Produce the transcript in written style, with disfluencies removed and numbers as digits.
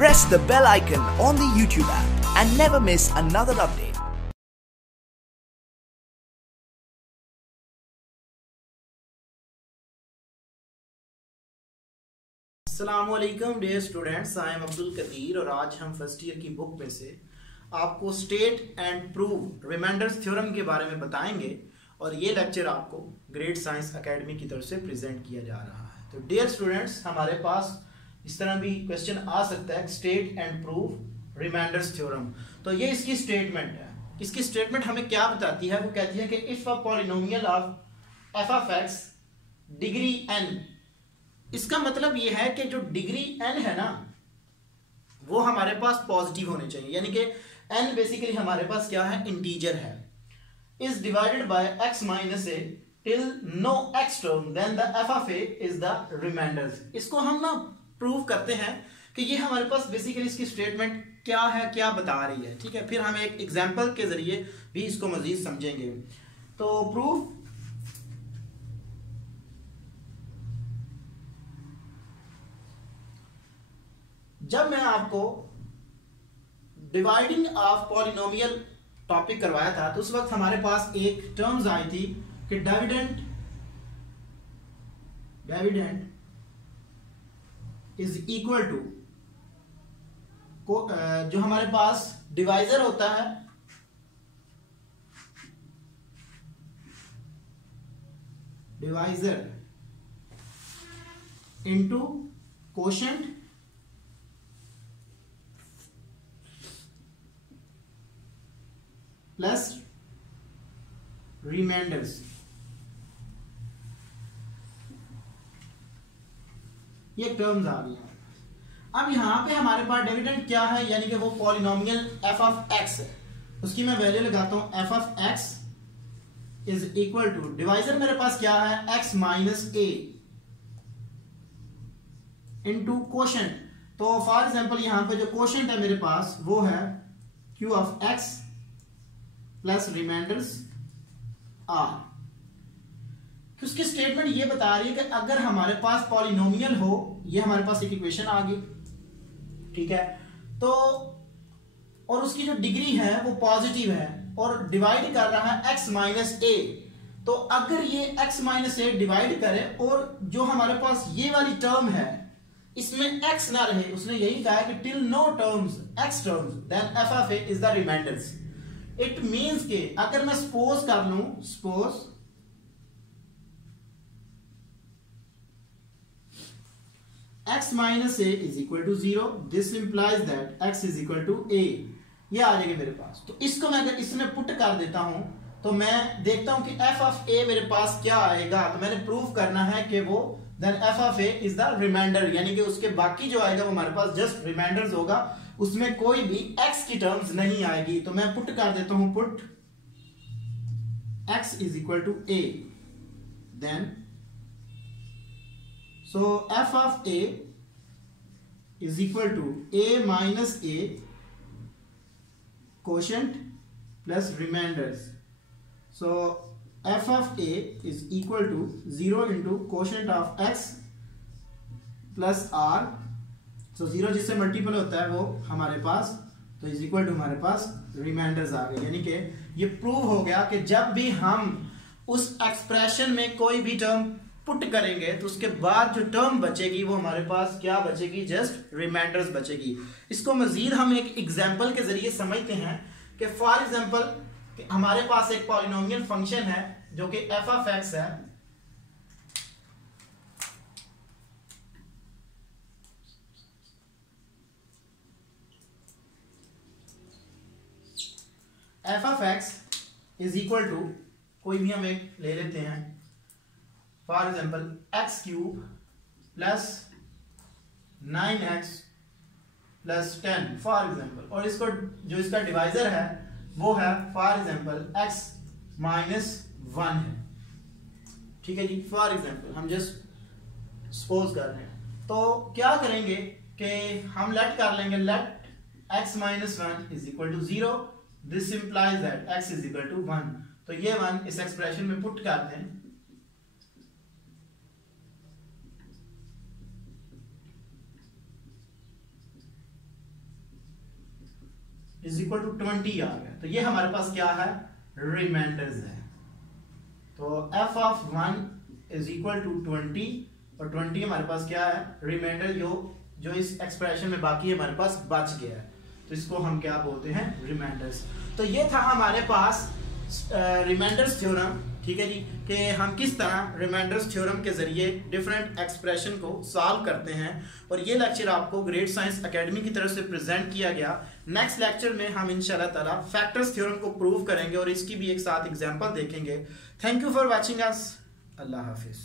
Press the bell icon on the YouTube app and never miss another update. अस्सलामुअलैकुम dear students, I am Abdul Kadir और आज हम first year की book में से आपको state and prove remainders theorem के बारे में बताएंगे और ये लेक्चर आपको ग्रेड साइंस एकेडमी की तरफ से प्रेजेंट किया जा रहा है। तो डियर स्टूडेंट्स, हमारे पास इस तरह भी क्वेश्चन आ सकता है, state and prove remainders theorem. तो ये इसकी स्टेटमेंट है। इसकी स्टेटमेंट हमें क्या बताती है? वो कहती है कि if a polynomial of f of x degree n, इसका मतलब ये है कि जो डिग्री n है ना वो हमारे पास पॉजिटिव होने चाहिए, यानी कि n बेसिकली हमारे पास क्या है, इंटीजर है। Is divided by x minus a till no x term then the f of a is the remainders. इसको हम ना प्रूव करते हैं कि ये हमारे पास बेसिकली इसकी स्टेटमेंट क्या है, क्या बता रही है। ठीक है, फिर हम एक एग्जाम्पल के जरिए भी इसको मजीद समझेंगे। तो प्रूफ जब मैं आपको डिवाइडिंग ऑफ पॉलिनोमियल टॉपिक करवाया था तो उस वक्त हमारे पास एक टर्म्स आई थी कि डिविडेंड इज इक्वल टू, जो हमारे पास डिवाइजर होता है divisor into quotient plus remainders. ये टर्म्स आ गई हैं। अब यहां पे हमारे पास डिविडेंड क्या है, यानी कि वो पॉलिनोमियल एफ ऑफ एक्स है। उसकी मैं वैल्यू लगाता हूं, f of x is equal to, divisor मेरे पास क्या है, x minus a into quotient. तो फॉर एग्जाम्पल यहां पे जो कोशेंट है मेरे पास वो है q of x plus remainders r. उसकी स्टेटमेंट ये बता रही है कि अगर हमारे पास पॉलिनोमियल हो, ये हमारे पास एक इक्वेशन आ गई, ठीक है, तो और उसकी जो डिग्री है वो पॉजिटिव है और डिवाइड कर रहा है x माइनस ए। तो अगर ये x माइनस ए डिवाइड करे और जो हमारे पास ये वाली टर्म है इसमें x ना रहे, उसने यही कहा है कि till no terms x terms then f of a is the remainders. It means के अगर मैं सपोज कर लूं, suppose x minus a is equal to 0, this implies that x is equal to a, ये आ जाएगा मेरे पास। तो इसको मैं अगर इसमें पुट कर देता हूं तो मैं देखता हूं कि f ऑफ a मेरे पास क्या आएगा। तो मैंने प्रूव करना है कि वो then f of a is the remainder, यानी कि उसके बाकी जो आएगा वो हमारे पास जस्ट रिमाइंडर्स होगा, उसमें कोई भी x की टर्म्स नहीं आएगी। तो मैं पुट कर देता हूं, put x is equal to a, then so f of a is equal to a minus a quotient plus remainders. So f of a is equal to 0 into quotient of x plus r। तो 0 जिससे multiple होता है वो हमारे पास, तो is equal to हमारे पास reminders आ गए। यानी कि ये प्रूव हो गया कि जब भी हम उस एक्सप्रेशन में कोई भी टर्म पुट करेंगे तो उसके बाद जो टर्म बचेगी वो हमारे पास क्या बचेगी, जस्ट रिमाइंडर्स बचेगी। इसको मजीद हम एक एग्जाम्पल के जरिए समझते हैं कि फॉर एग्जाम्पल हमारे पास एक पॉलिनोमियल फंक्शन है जो कि एफ ऑफ एक्स है, f of x is equal to, कोई भी हम एक ले लेते हैं, for example x cube plus 9x plus 10 for example, और इसको जो इसका डिवाइजर है वो है फॉर एग्जाम्पल x माइनस 1 है। ठीक है जी, फॉर एग्जाम्पल हम जस्ट सपोज कर रहे हैं। तो क्या करेंगे कि हम लेट कर लेंगे, let x minus 1 is equal to 0, this implies that x is equal to 1। तो ये 1 इस एक्सप्रेशन में पुट करते हैं, इज इक्वल टू 20 आ गया। तो ये हमारे पास क्या है, रिमाइंडर्स है। तो f of 1 is equal to 20 और 20 हमारे पास क्या है, रिमाइंडर जो इस एक्सप्रेशन में बाकी हमारे पास बच गया है, तो इसको हम क्या बोलते हैं, रिमाइंडर्स। तो ये था हमारे पास रिमाइंडर्स थ्योरम, ठीक है जी, कि हम किस तरह रिमाइंडर्स थ्योरम के जरिए डिफरेंट एक्सप्रेशन को सॉल्व करते हैं। और ये लेक्चर आपको ग्रेट साइंस एकेडमी की तरफ से प्रेजेंट किया गया। नेक्स्ट लेक्चर में हम इंशाल्लाह ताला फैक्टर्स थ्योरम को प्रूव करेंगे और इसकी भी एक साथ एग्जांपल देखेंगे। Thank you for watching us. Allah Hafiz.